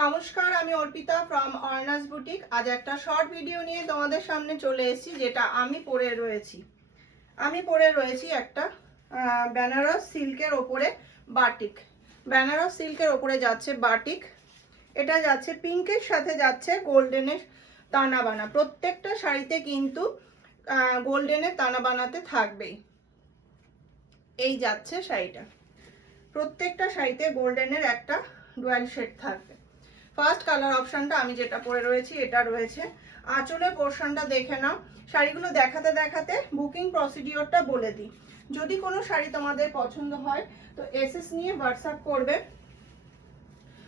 নমস্কার, আমি Arpita from অর্নাস boutique. আজ একটা শর্ট ভিডিও নিয়ে তোমাদের সামনে চলে এসেছি, যেটা আমি পরে রয়েছি একটা বেনারস সিল্কের ওপরে বাটিক। বেনারস সিল্কের ওপরে যাচ্ছে বাটিক। এটা যাচ্ছে পিঙ্কের সাথে যাচ্ছে গোল্ডেনের তানা বানা। প্রত্যেকটা শাড়িতে কিন্তু গোল্ডেনের তানা বানাতে থাকবেই। এই যাচ্ছে শাড়িটা, প্রত্যেকটা শাড়িতে গোল্ডেনের একটা ডুয়াল শেড থাকবে। ফার্স্ট কালার অপশনটা আমি যেটা পরে রয়েছি এটা রয়েছে। আঁচলের পোর্শনটা দেখে নাও। শাড়িগুলো দেখাতে দেখাতে বুকিং প্রসিডিওরটা বলে দিই। যদি কোনো শাড়ি তোমাদের পছন্দ হয় তো এসএস নিয়ে হোয়াটসঅ্যাপ করবে।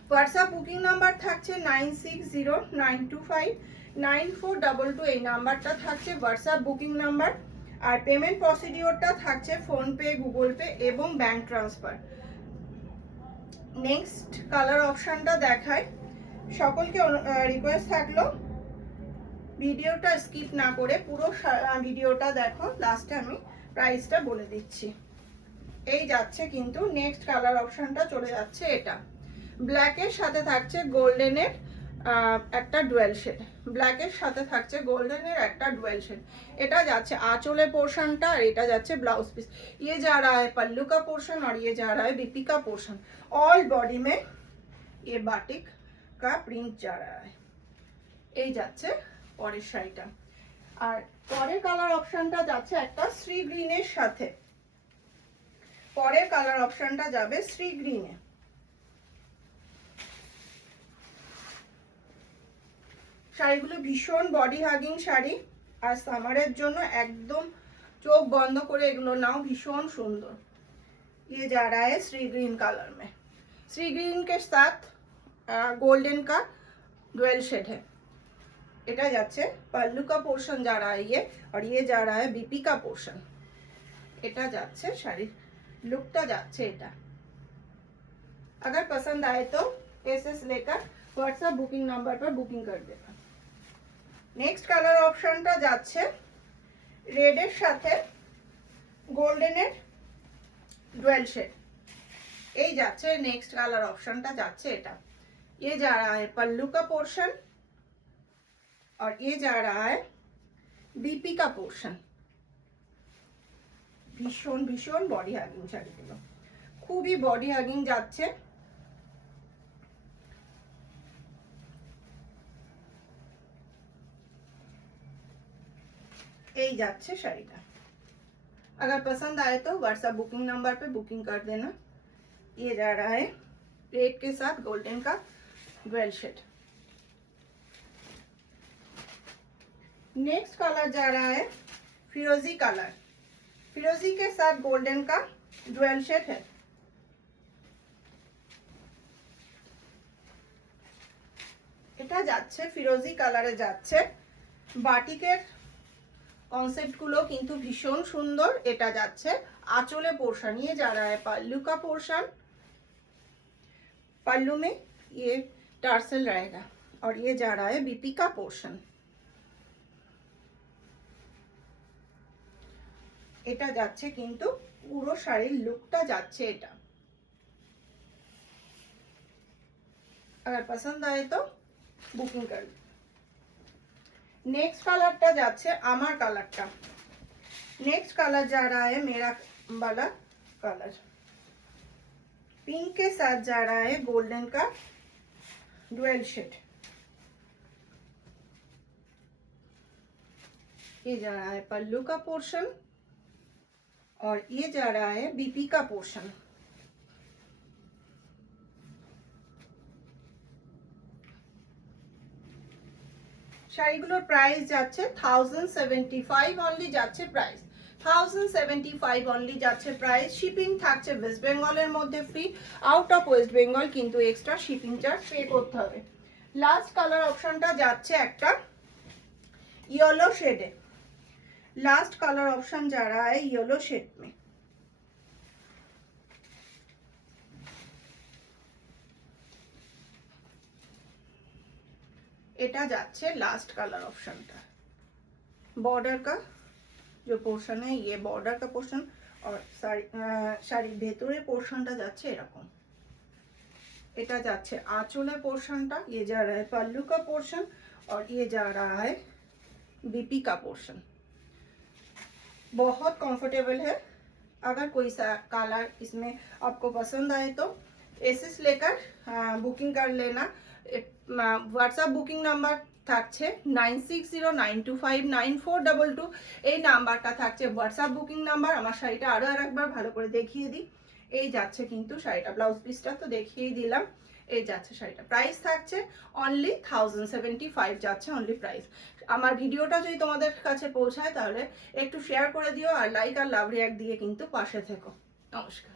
হোয়াটসঅ্যাপ বুকিং নাম্বার থাকছে 9609259422। এই নাম্বারটা থাকছে হোয়াটসঅ্যাপ বুকিং নাম্বার। আর পেমেন্ট প্রসিডিওরটা থাকছে ফোনপে, গুগল পে এবং ব্যাংক ট্রান্সফার। নেক্সট কালার অপশনটা দেখায়। সকলকে রিকোয়েস্ট থাকলো ভিডিওটা স্কিপ না করে পুরো ভিডিওটা দেখো। লাস্টে আমি প্রাইসটা বলে দিচ্ছি। এই যাচ্ছে কিন্তু নেক্সট কালার অপশনটা চলে যাচ্ছে এটা। ব্ল্যাকের সাথে থাকছে গোল্ডেনের একটা ডুয়েল শেড। ব্ল্যাকের সাথে থাকছে গোল্ডেনের একটা ডুয়েল শেড। এটা যাচ্ছে आंचल पोर्शनটা আর এটা যাচ্ছে ब्लाउज पीस। ये जा रहा है पल्लू का पोर्शन और ये जा रहा है बीपी का पोर्शन। ऑल बॉडी में ये बाटिक का प्रिंट जा रहा है। এই যাচ্ছে পরের শাড়িটা। আর পরের কালার অপশনটা যাচ্ছে একটা শ্রী গ্রিনের সাথে। পরের কালার অপশনটা যাবে শ্রী গ্রিনে। শাড়িগুলো ভীষণ বডি হাগিং শাড়ি, আর সামারের জন্য একদম চোখ বন্ধ করে এগুলো নাও, ভীষণ সুন্দর। ये जा रहा है श्री ग्रीन कलर में। श्री ग्रीन के साथ गोल्डन का डुअल शेड है। এটা যাচ্ছে पल्लू का पोर्शन जा रहा है ये, और ये जा रहा है बीपी का पोर्शन। এটা যাচ্ছে শাড়ির লুকটা যাচ্ছে এটা। अगर पसंद आए तो एसएस लेकर व्हाट्सएप बुकिंग नंबर पर बुकिंग कर देना। नेक्स्ट कलर ऑप्शनটা যাচ্ছে রেডের সাথে গোল্ডেনের ডুয়াল শেড। এই যাচ্ছে নেক্সট কালার অপশনটা যাচ্ছে এটা। ये जा रहा है पल्लू का पोर्शन और ये जा रहा है बीपी का पोर्शन। ভীষণ ভীষণ বডি হাগিং শাড়িগুলো, খুবই বডি হাগিং যাচ্ছে। এই যাচ্ছে শাড়িটা। अगर पसंद आए तो व्हाट्सएप बुकिंग नंबर पे बुकिंग कर देना। ये जा रहा है रेड के साथ गोल्डन का डुअल शेड। नेक्स्ट कलर जा रहा है फिरोजी कलर। फिरोजी के साथ गोल्डन का डुअल शेड है। এটা যাচ্ছে ফিরোজি কালারে যাচ্ছে। বাটিকের कॉन्सेप्ट गुलो किंतु भीषण सुंदर। এটা যাচ্ছে आंचल पोर्शन। ये जा रहा है पल्लू का पोर्शन। पल्लू में ये टार्सल रहेगा और ये जा रहा है बीपी का पोर्शन। এটা যাচ্ছে কিন্তু পুরো শাড়ির লুকটা যাচ্ছে এটা। अगर पसंद आए तो बुकिंग कर। नेक्स्ट कलरটা যাচ্ছে আমার কালারটা। नेक्स्ट कलर जा रहा है मेरा वाला कलर। पिंक के साथ जा रहा है गोल्डन का डुअल शेड। ये जा रहा है पल्लू का पोर्शन और ये जा रहा है बीपी का पोर्शन। শাড়িগুলোর প্রাইস যাচ্ছে 1075 অনলি যাচ্ছে প্রাইস। 1075 অনলি যাচ্ছে প্রাইস। শিপিং থাকছে ওয়েস্ট বেঙ্গলের মধ্যে free. Out of West Bengal কিন্তু এক্সট্রা শিপিং চার্জ পে করতে হবে। লাস্ট কালার অপশনটা যাচ্ছে একটা येलो शेड है। लास्ट कलर ऑप्शन जा रहा है येलो शेड में। এটা যাচ্ছে लास्ट कलर ऑप्शनটা। बॉर्डर का जो पोर्शन है ये बॉर्डर का पोर्शन और শাড়ির ভেতরের পোর্শনটা যাচ্ছে এরকম। এটা যাচ্ছে आंचल पोर्शन का, ये जा रहा है पल्लू का पोर्शन और ये जा रहा है बीपी का पोर्शन। बहुत कंफर्टेबल है। अगर कोई सा कलर इसमें आपको पसंद आए तो एसएस लेकर बुकिंग कर लेना। व्हाट्सएप बुकिंग नंबर থাকছে 9609259422, এই নাম্বারটা থাকছে হোয়াটসঅ্যাপ বুকিং নাম্বার। আমার শাড়িটা আরও আরেকবার ভালো করে দেখিয়ে দিই। এই যাচ্ছে কিন্তু শাড়িটা, ব্লাউজ পিসটা তো দেখিয়েই দিলাম। এই যাচ্ছে শাড়িটা, প্রাইস থাকছে অনলি 1075 যাচ্ছে অনলি প্রাইস। আমার ভিডিওটা যদি তোমাদের কাছে পৌঁছায় তাহলে একটু শেয়ার করে দিও আর লাইক আর লাভ রিঅ্যাক্ট দিয়ে কিন্তু পাশে থেকো। নমস্কার।